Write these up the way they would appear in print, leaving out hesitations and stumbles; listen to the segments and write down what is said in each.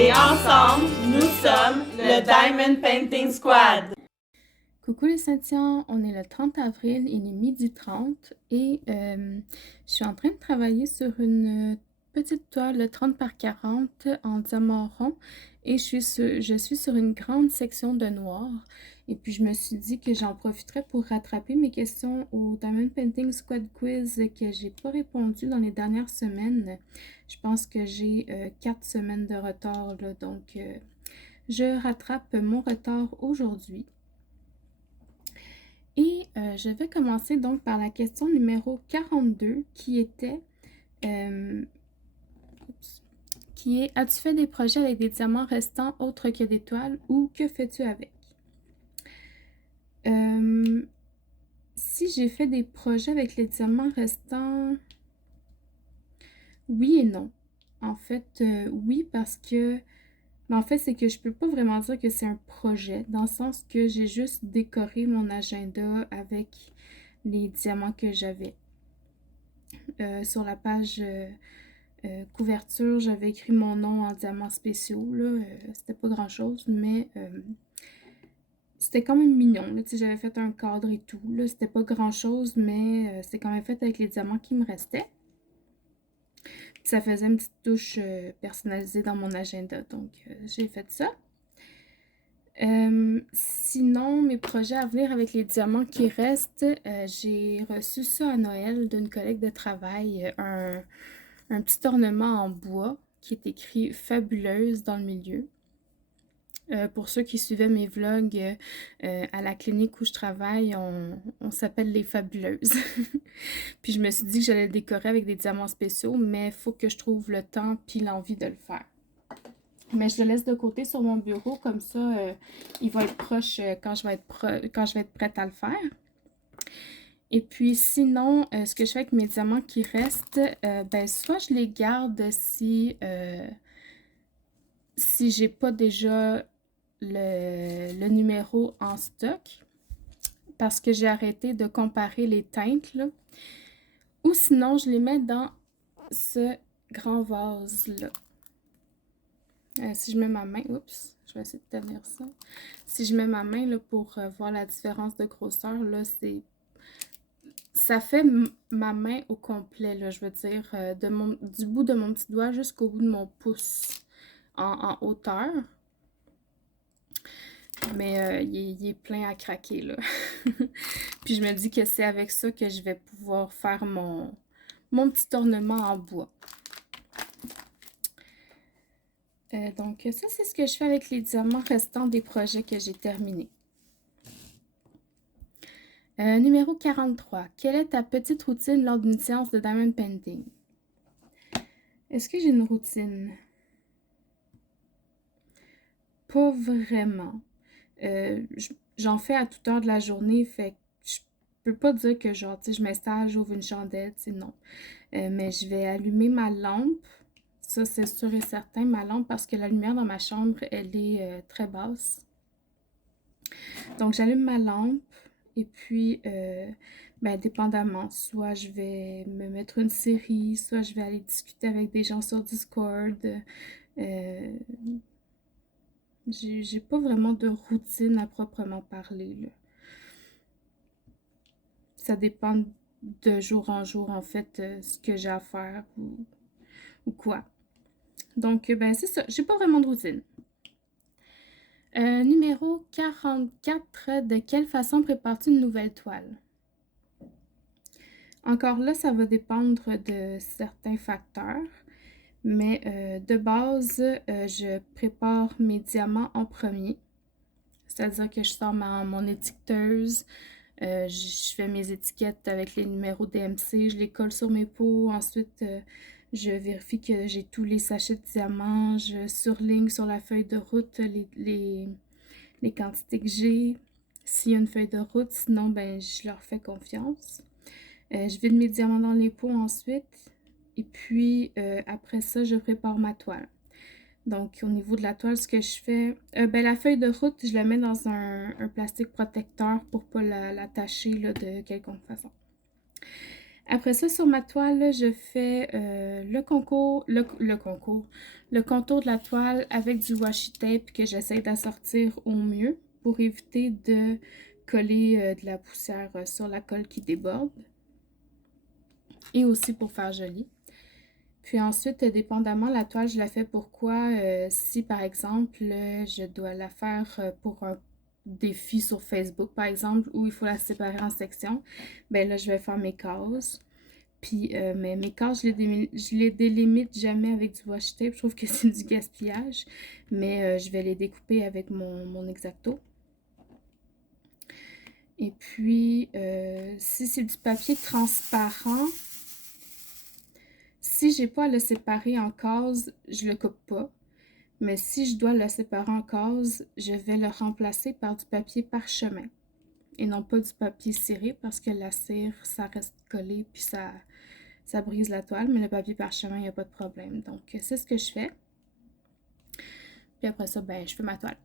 Et ensemble, nous sommes le Diamond Painting Squad. Coucou les Saintians, on est le 30 avril, il est 12h30 et je suis en train de travailler sur une petite toile 30 par 40 en diamant rond et je suis sur une grande section de noir. Et puis je me suis dit que j'en profiterais pour rattraper mes questions au Diamond Painting Squad Quiz que j'ai pas répondu dans les dernières semaines. Je pense que j'ai 4 semaines de retard, là, donc je rattrape mon retard aujourd'hui. Et je vais commencer donc par la question numéro 42 qui était as-tu fait des projets avec des diamants restants autres que des toiles ou que fais-tu avec? Si j'ai fait des projets avec les diamants restants, oui et non. En fait, oui parce que mais en fait, c'est que je peux pas vraiment dire que c'est un projet, dans le sens que j'ai juste décoré mon agenda avec les diamants que j'avais. Sur la page couverture, j'avais écrit mon nom en diamants spéciaux, là. C'était pas grand-chose, mais c'était quand même mignon, là. Tu sais, j'avais fait un cadre et tout, là. C'était pas grand-chose, mais c'était quand même fait avec les diamants qui me restaient. Ça faisait une petite touche personnalisée dans mon agenda, donc j'ai fait ça. Sinon, mes projets à venir avec les diamants qui restent, j'ai reçu ça à Noël d'une collègue de travail, un petit ornement en bois qui est écrit Fabuleuse dans le milieu. Pour ceux qui suivaient mes vlogs, à la clinique où je travaille, on s'appelle les Fabuleuses. Puis je me suis dit que j'allais le décorer avec des diamants spéciaux, mais il faut que je trouve le temps puis l'envie de le faire. Mais je le laisse de côté sur mon bureau, comme ça, il va être proche quand je vais être prête à le faire. Et puis sinon, ce que je fais avec mes diamants qui restent, ben soit je les garde si j'ai pas déjà le numéro en stock, parce que j'ai arrêté de comparer les teintes, là. Ou sinon, je les mets dans ce grand vase-là. Si je mets ma main, oups, je vais essayer de tenir ça. Si je mets ma main là, pour voir la différence de grosseur, là, ça fait ma main au complet, là, je veux dire, du bout de mon petit doigt jusqu'au bout de mon pouce en hauteur. Mais il est plein à craquer, là. Puis je me dis que c'est avec ça que je vais pouvoir faire mon petit ornement en bois. Donc ça, c'est ce que je fais avec les diamants restants des projets que j'ai terminés. Numéro 43. Quelle est ta petite routine lors d'une séance de Diamond Painting? Est-ce que j'ai une routine? Pas vraiment. J'en fais à toute heure de la journée, fait que je peux pas dire que genre, tu sais, je m'installe, j'ouvre une chandelle, tu sais, non. Mais je vais allumer ma lampe. Ça, c'est sûr et certain, ma lampe, parce que la lumière dans ma chambre, elle est très basse. Donc, j'allume ma lampe et puis, ben, dépendamment, soit je vais me mettre une série, soit je vais aller discuter avec des gens sur Discord. J'ai pas vraiment de routine à proprement parler, là. Ça dépend de jour en jour, en fait, ce que j'ai à faire ou quoi. Donc, ben, c'est ça. J'ai pas vraiment de routine. Numéro 44. De quelle façon prépares-tu une nouvelle toile? Encore là, ça va dépendre de certains facteurs. Mais de base, je prépare mes diamants en premier. C'est-à-dire que je sors mon étiqueteuse, je fais mes étiquettes avec les numéros DMC, je les colle sur mes pots. Ensuite, je vérifie que j'ai tous les sachets de diamants. Je surligne sur la feuille de route les quantités que j'ai. S'il y a une feuille de route, sinon, ben, je leur fais confiance. Je vide mes diamants dans les pots ensuite. Et puis, après ça, je prépare ma toile. Donc, au niveau de la toile, ce que je fais... ben, la feuille de route, je la mets dans un plastique protecteur pour ne pas l'attacher là, de quelconque façon. Après ça, sur ma toile, là, je fais le contour de la toile avec du washi tape que j'essaie d'assortir au mieux pour éviter de coller de la poussière sur la colle qui déborde et aussi pour faire joli. Puis ensuite, dépendamment, la toile, je la fais pourquoi. Si, par exemple, je dois la faire pour un défi sur Facebook, par exemple, où il faut la séparer en sections, ben là, je vais faire mes cases. Puis, mais mes cases, je les délimite jamais avec du washi tape. Je trouve que c'est du gaspillage. Mais je vais les découper avec mon X-Acto. Et puis, si c'est du papier transparent, si j'ai pas à le séparer en cases, je le coupe pas. Mais si je dois le séparer en cases, je vais le remplacer par du papier parchemin. Et non pas du papier ciré parce que la cire, ça reste collé puis ça brise la toile. Mais le papier parchemin, il n'y a pas de problème. Donc, c'est ce que je fais. Puis après ça, ben, je fais ma toile.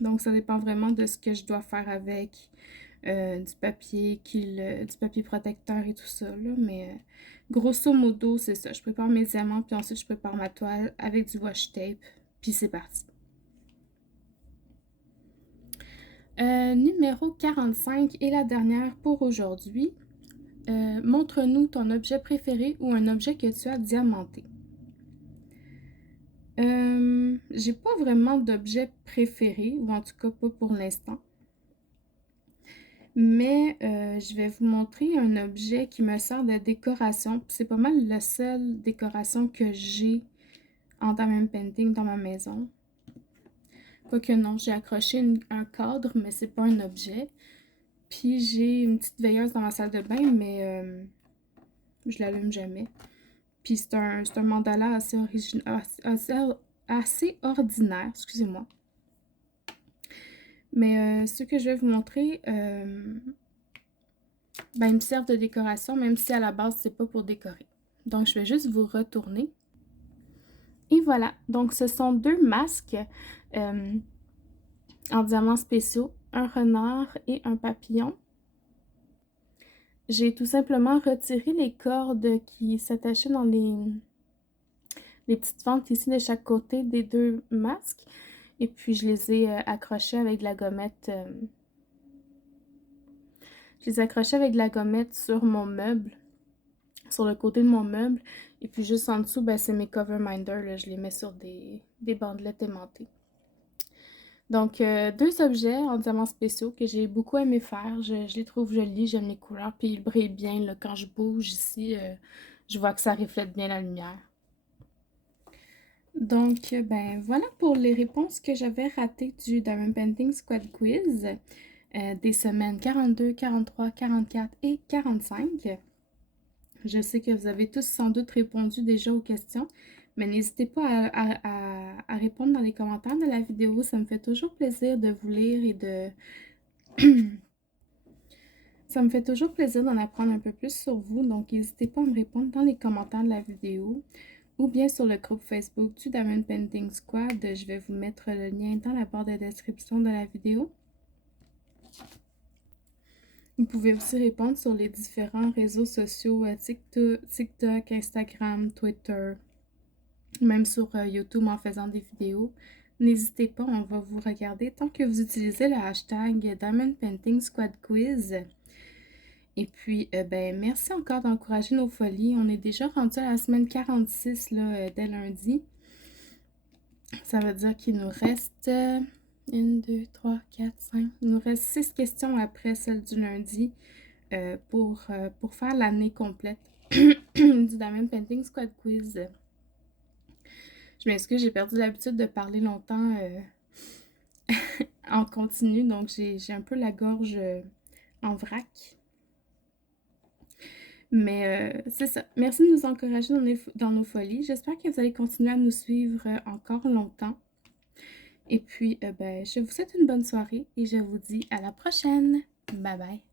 Donc, ça dépend vraiment de ce que je dois faire avec du papier du papier protecteur et tout ça, là. Mais grosso modo, c'est ça. Je prépare mes diamants, puis ensuite, je prépare ma toile avec du washi tape. Puis c'est parti. Numéro 45 et la dernière pour aujourd'hui. Montre-nous ton objet préféré ou un objet que tu as diamanté. J'ai pas vraiment d'objet préféré, ou en tout cas pas pour l'instant. Mais je vais vous montrer un objet qui me sert de décoration. C'est pas mal la seule décoration que j'ai en diamond painting dans ma maison. Quoique non, j'ai accroché un cadre, mais c'est pas un objet. Puis j'ai une petite veilleuse dans ma salle de bain, mais je l'allume jamais. Puis c'est un mandala assez ordinaire, excusez-moi. Mais ce que je vais vous montrer, ben, ils me servent de décoration, même si à la base, c'est pas pour décorer. Donc, je vais juste vous retourner. Et voilà, donc ce sont deux masques en diamants spéciaux, un renard et un papillon. J'ai tout simplement retiré les cordes qui s'attachaient dans les petites fentes ici de chaque côté des deux masques. Et puis, je les ai accrochés avec de la gommette. Je les ai accrochés avec de la gommette sur mon meuble, sur le côté de mon meuble. Et puis, juste en dessous, ben, c'est mes cover minders. Là, je les mets sur des bandelettes aimantées. Donc, deux objets en diamants spéciaux que j'ai beaucoup aimé faire. Je les trouve jolis, j'aime les couleurs. Puis, ils brillent bien. Là, quand je bouge ici, je vois que ça reflète bien la lumière. Donc, ben voilà pour les réponses que j'avais ratées du Diamond Painting Squad Quiz des semaines 42, 43, 44 et 45. Je sais que vous avez tous sans doute répondu déjà aux questions, mais n'hésitez pas à répondre dans les commentaires de la vidéo. Ça me fait toujours plaisir de vous lire et de... Ça me fait toujours plaisir d'en apprendre un peu plus sur vous, donc n'hésitez pas à me répondre dans les commentaires de la vidéo ou bien sur le groupe Facebook du Diamond Painting Squad. Je vais vous mettre le lien dans la barre de description de la vidéo. Vous pouvez aussi répondre sur les différents réseaux sociaux, TikTok, Instagram, Twitter, même sur YouTube en faisant des vidéos. N'hésitez pas, on va vous regarder tant que vous utilisez le hashtag Diamond Painting Squad Quiz. Et puis, ben, merci encore d'encourager nos folies. On est déjà rendu à la semaine 46 là, dès lundi. Ça veut dire qu'il nous reste 1, 2, 3, 4, 5. Il nous reste 6 questions après celle du lundi pour faire l'année complète du Diamond Painting Squad Quiz. Je m'excuse, j'ai perdu l'habitude de parler longtemps en continu, donc j'ai un peu la gorge en vrac. Mais c'est ça. Merci de nous encourager dans nos folies. J'espère que vous allez continuer à nous suivre encore longtemps. Et puis, ben, je vous souhaite une bonne soirée et je vous dis à la prochaine. Bye bye.